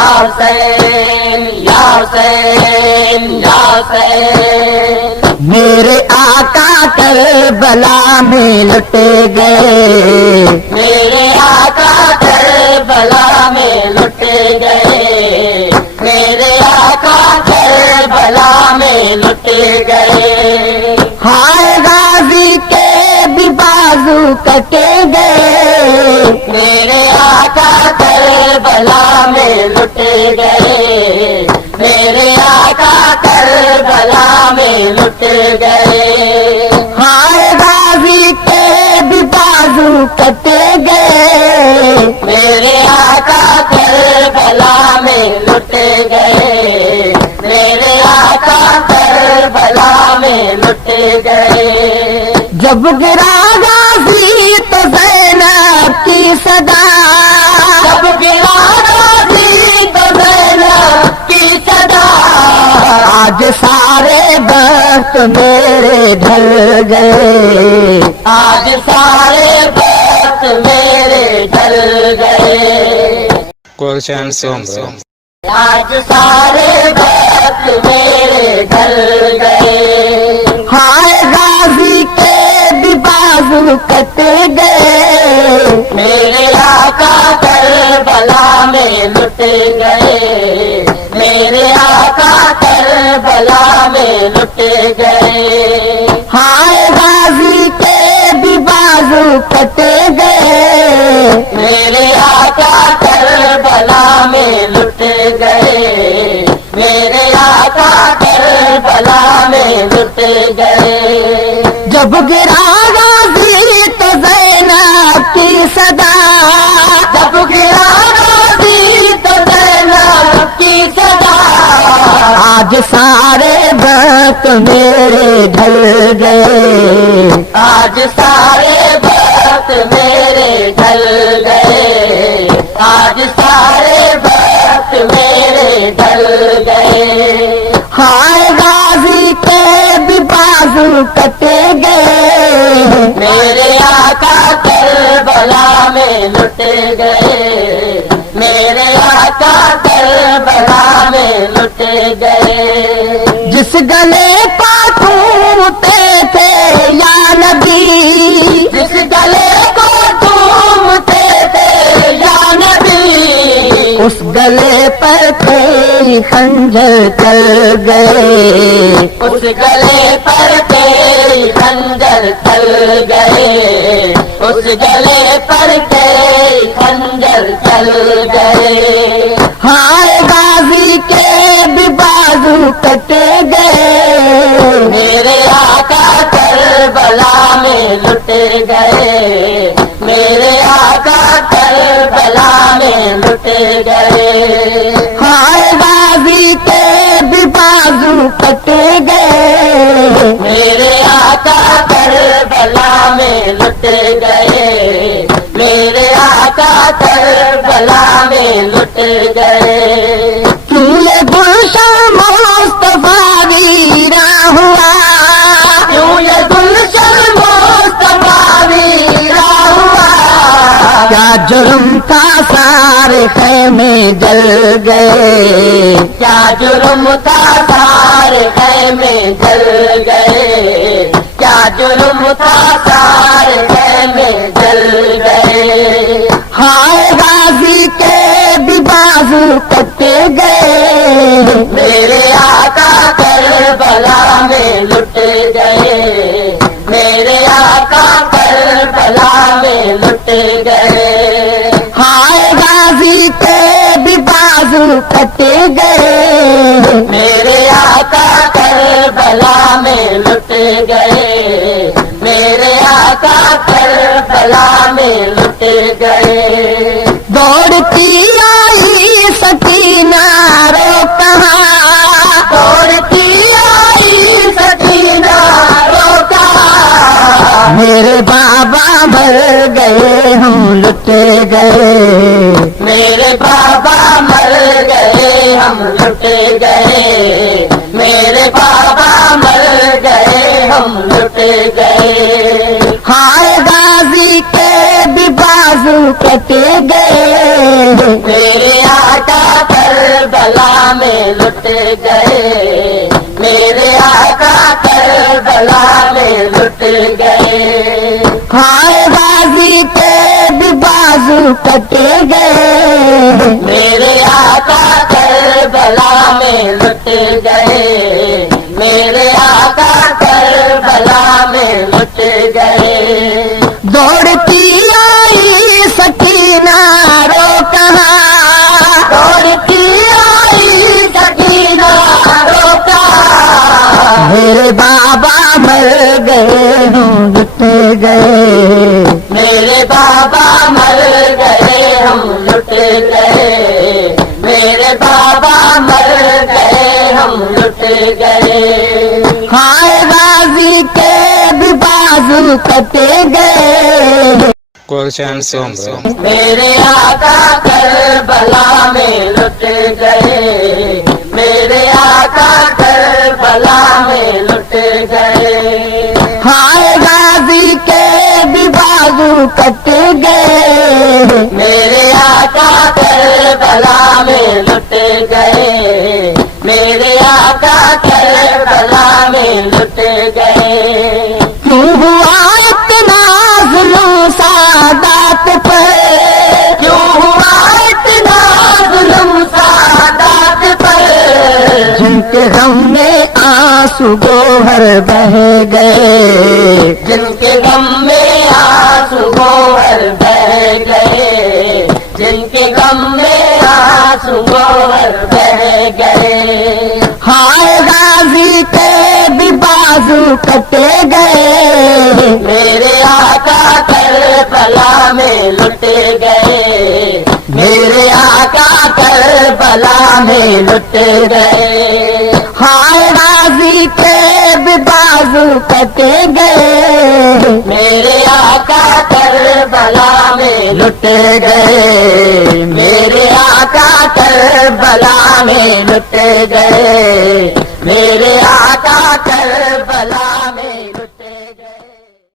یا حسین یا حسین یا حسین میرے آقا کربلا میں لٹ گئے، میرے آقا کربلا میں لٹ گئے، میرے آقا کربلا میں لٹ گئے، ہائے غازی کے بھی بازو کٹے گئے، میرے آقا کربلا میں لٹ گئے، میرے آقا کربلا میں لٹ گئے، ہائے غازی کے بھی بازو کٹے گئے، میرے آقا کربلا میں لٹ گئے، میرے آقا کربلا میں لٹ گئے، جب گرا غازی تو زینب کی صدا، جب گرا غازی تو زینب کی صدا، آج سارے بخت میرے ڈھل گئے، آج سارے بخت میرے ڈل گئے، Question song. آج سارے بخت میرے ڈل گئے، ہائے غازی کے بھی بازو کٹے گئے، میرے آقا کربلا میں لٹ گئے، میرے آقا کربلا میں لٹ گئے، ہائے غازی کے بھی بازو کٹے گئے، میرے آقا کربلا میں لٹ گئے، میرے آقا کربلا میں لٹ گئے، جب گرا غازی تو زینب کی صدا، جب گرا غازی تو زینب کی صدا، آج سارے بخت میرے ڈھل گئے، آج سارے بخت میرے ڈل گئے، آج سارے بخت میرے ڈل گئے، ہائے غازی کے بھی بازو کٹے گئے، میرے آقا کربلا میں لٹ گئے، میرے آقا کربلا میں لٹ گئے، جس گلے کو ٹوٹتے تھے یا نبی، جس گلے کو ٹومتے تھے یا نبی، اس گلے پر تیری خنجر چل گئے، اس گلے پر تیری خنجر چل گئے، اس گلے پر تیری خنجر چل گئے، ہائے غازی کے بھی بازو کٹے گئے، میرے آقا کربلا میں لٹ گئے، میرے آقا کربلا میں لٹ گئے، ہائے غازی کے بھی بازو کٹے گئے، میرے آقا کربلا میں لٹ گئے، میرے آقا کربلا میں لٹ گئے، یہ گلشن مصطفیٰ ویراں ہوا، کیوں یہ گلشن مصطفیٰ ویراں ہوا، کیا جرم تھا سارے خیمے جل گئے، کیا جرم تھا سارے خیمے جل گئے، کیا جرم تھا سارے خیمے جل گئے، ہائے غازی کے بھی بازو کٹے گئے، میرے آقا کربلا میں لٹ گئے، میرے آقا کربلا میں لٹ گئے، ہائے غازی کے بھی بازو کٹے گئے، میرے آقا کربلا میں لٹ گئے، میرے آقا کربلا میں لٹ گئے، دوڑتی آئی سکینہ رو کہاں، دوڑتی آئی سکینہ رو کہاں، میرے بابا مر گئے ہم لٹ گئے، میرے بابا مر گئے ہم لٹ گئے، میرے بابا مر گئے ہم لٹ گئے، ہائے غازی کے بھی بازو کٹے گئے، میرے آقا کر کربلا میں لٹ گئے، میرے آقا کربلا میں لٹ گئے، ہائے غازی کے بھی بازو کٹے گئے، میرے آقا کربلا میں لٹ گئے، میرے آقا کربلا میں لٹ گئے، دوڑتی آئی سکینہ رو کہاں، دوڑتی آئی سکینہ رو کہاں، میرے بابا مر گئے ہوں لٹ گئے، میرے بابا مر گئے ہم لٹ گئے، میرے بابا مر گئے ہم لٹ گئے، ہائے غازی کے بھی بازو کٹے گئے، Question song. میرے آقا کربلا میں لٹ گئے، میرے آقا کربلا میں لٹ گئے، ہائے غازی کے بھی بازو کٹے گئے، میرے آقا کربلا میں لٹ گئے، میرے آقا کربلا میں لٹ گئے، کیوں ہوا اتنا ظلم سادات پر، کیوں ہوا اتنا ظلم سادات پر، جن کے غم میں آنسو گوہر بہہ گئے، جن کے غم میں آنسو گوہر بہہ گئے، جن کے غم میں آنسو گوہر بہہ گئے، ہائے غازی کے بھی بازو کٹے گئے، میرے آقا کربلا میں لٹ گئے، میرے آقا کربلا میں لٹ گئے، ہائے غازی کے بھی بازو کٹے گئے، میرے آقا کربلا میں لٹ گئے، میرے آقا کربلا میں لٹ گئے،